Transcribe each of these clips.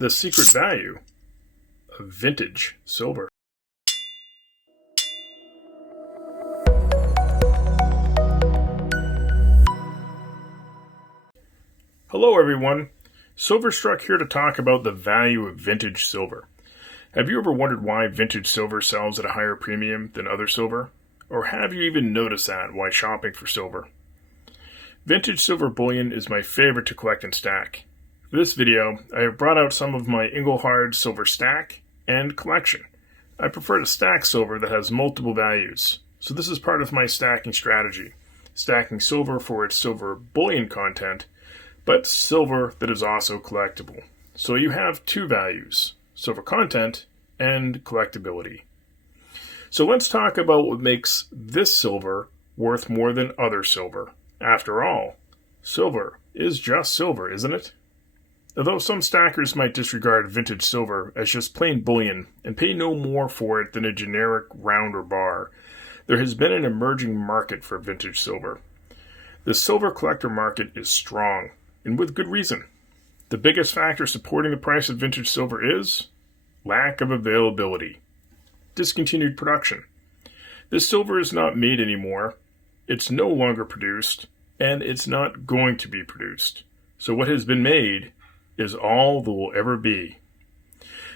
The secret value of vintage silver. Hello everyone, Silverstruck here to talk about the value of vintage silver. Have you ever wondered why vintage silver sells at a higher premium than other silver? Or have you even noticed that while shopping for silver? Vintage silver bullion is my favorite to collect and stack. For this video, I have brought out some of my Engle Hard silver stack and collection. I prefer to stack silver that has multiple values, so this is part of my stacking strategy. Stacking silver for its silver bullion content, but silver that is also collectible. So you have two values, silver content and collectability. So let's talk about what makes this silver worth more than other silver. After all, silver is just silver, isn't it? Although some stackers might disregard vintage silver as just plain bullion and pay no more for it than a generic round or bar, there has been an emerging market for vintage silver. The silver collector market is strong, and with good reason. The biggest factor supporting the price of vintage silver is lack of availability, discontinued production. This silver is not made anymore, it's no longer produced, and it's not going to be produced. So what has been made is all there will ever be.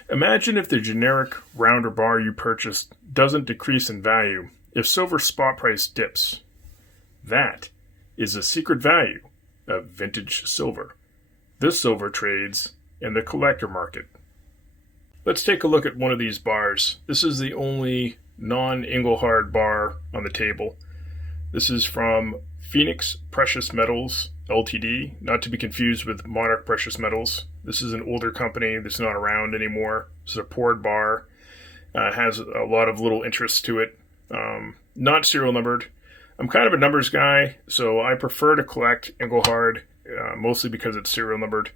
Imagine if the generic round or bar you purchased doesn't decrease in value if silver spot price dips. That is the secret value of vintage silver. This silver trades in the collector market. Let's take a look at one of these bars. This is the only non-Engle Hard bar on the table. This is from Phoenix Precious Metals Ltd, not to be confused with Monarch Precious Metals. This is an older company that's not around anymore. This is a poured bar. Has a lot of little interest to it. Not serial numbered. I'm kind of a numbers guy, so I prefer to collect Engle Hard, mostly because it's serial numbered.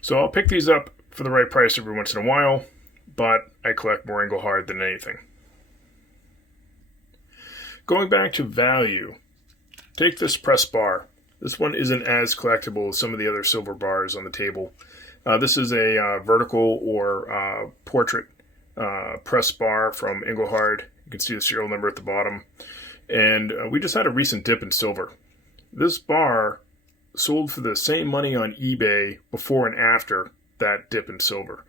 So I'll pick these up for the right price every once in a while, but I collect more Engle Hard than anything. Going back to value, take this press bar. This one isn't as collectible as some of the other silver bars on the table. This is a vertical or portrait press bar from Engle Hard. You can see the serial number at the bottom. And we just had a recent dip in silver. This bar sold for the same money on eBay before and after that dip in silver.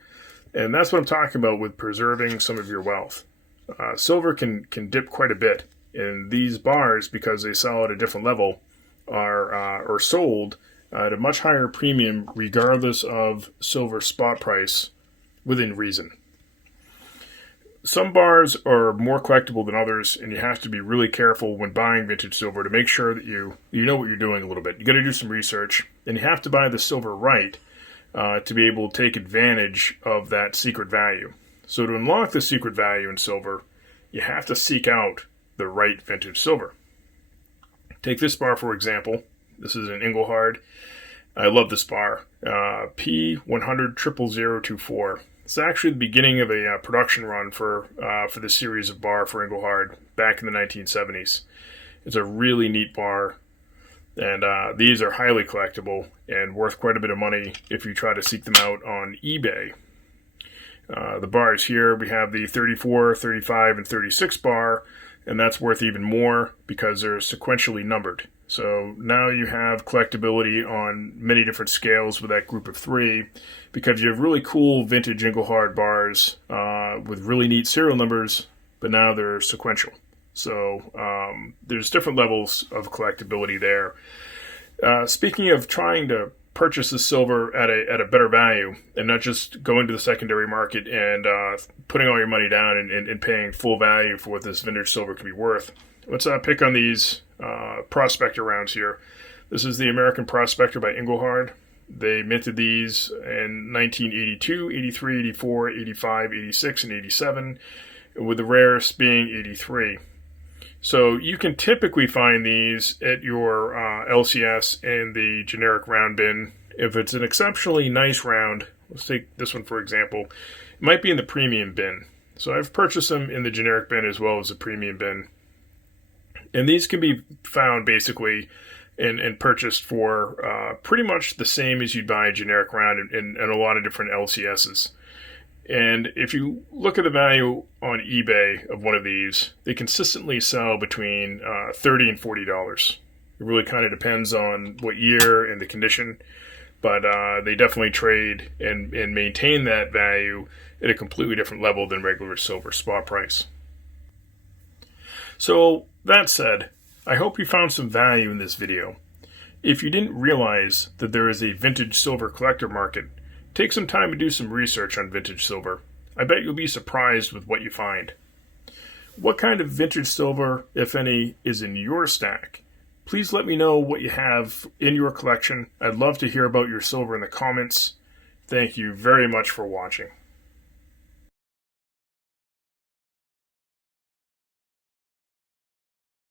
And that's what I'm talking about with preserving some of your wealth. Silver can dip quite a bit. And these bars, because they sell at a different level, are sold at a much higher premium regardless of silver spot price within reason. Some bars are more collectible than others, and you have to be really careful when buying vintage silver to make sure that you know what you're doing a little bit. You got to do some research, and you have to buy the silver right to be able to take advantage of that secret value. So to unlock the secret value in silver, you have to seek out the right vintage silver. Take this bar for example. This is an Engle Hard. I love this bar. P1000024. It's actually the beginning of a production run for this series of bar for Engle Hard back in the 1970s. It's a really neat bar, and these are highly collectible and worth quite a bit of money if you try to seek them out on eBay. The bars here, we have the 34, 35, and 36 bar, and that's worth even more because they're sequentially numbered. So now you have collectability on many different scales with that group of three, because you have really cool vintage Engle Hard bars with really neat serial numbers, but now they're sequential. So there's different levels of collectability there. Speaking of trying to purchase the silver at a better value and not just going to the secondary market and putting all your money down and paying full value for what this vintage silver could be worth, let's pick on these Prospector Rounds here. This is the American Prospector by Engle Hard. They minted these in 1982, 83, 84, 85, 86, and 87, with the rarest being 83. So you can typically find these at your LCS in the generic round bin. If it's an exceptionally nice round, let's take this one for example, it might be in the premium bin. So I've purchased them in the generic bin as well as the premium bin. And these can be found basically and purchased for pretty much the same as you'd buy a generic round in a lot of different LCSs. And if you look at the value on eBay of one of these, they consistently sell between $30 and $40. It really kind of depends on what year and the condition, but they definitely trade and maintain that value at a completely different level than regular silver spot price. So that said, I hope you found some value in this video. If you didn't realize that there is a vintage silver collector market, take some time to do some research on vintage silver. I bet you'll be surprised with what you find. What kind of vintage silver, if any, is in your stack? Please let me know what you have in your collection. I'd love to hear about your silver in the comments. Thank you very much for watching.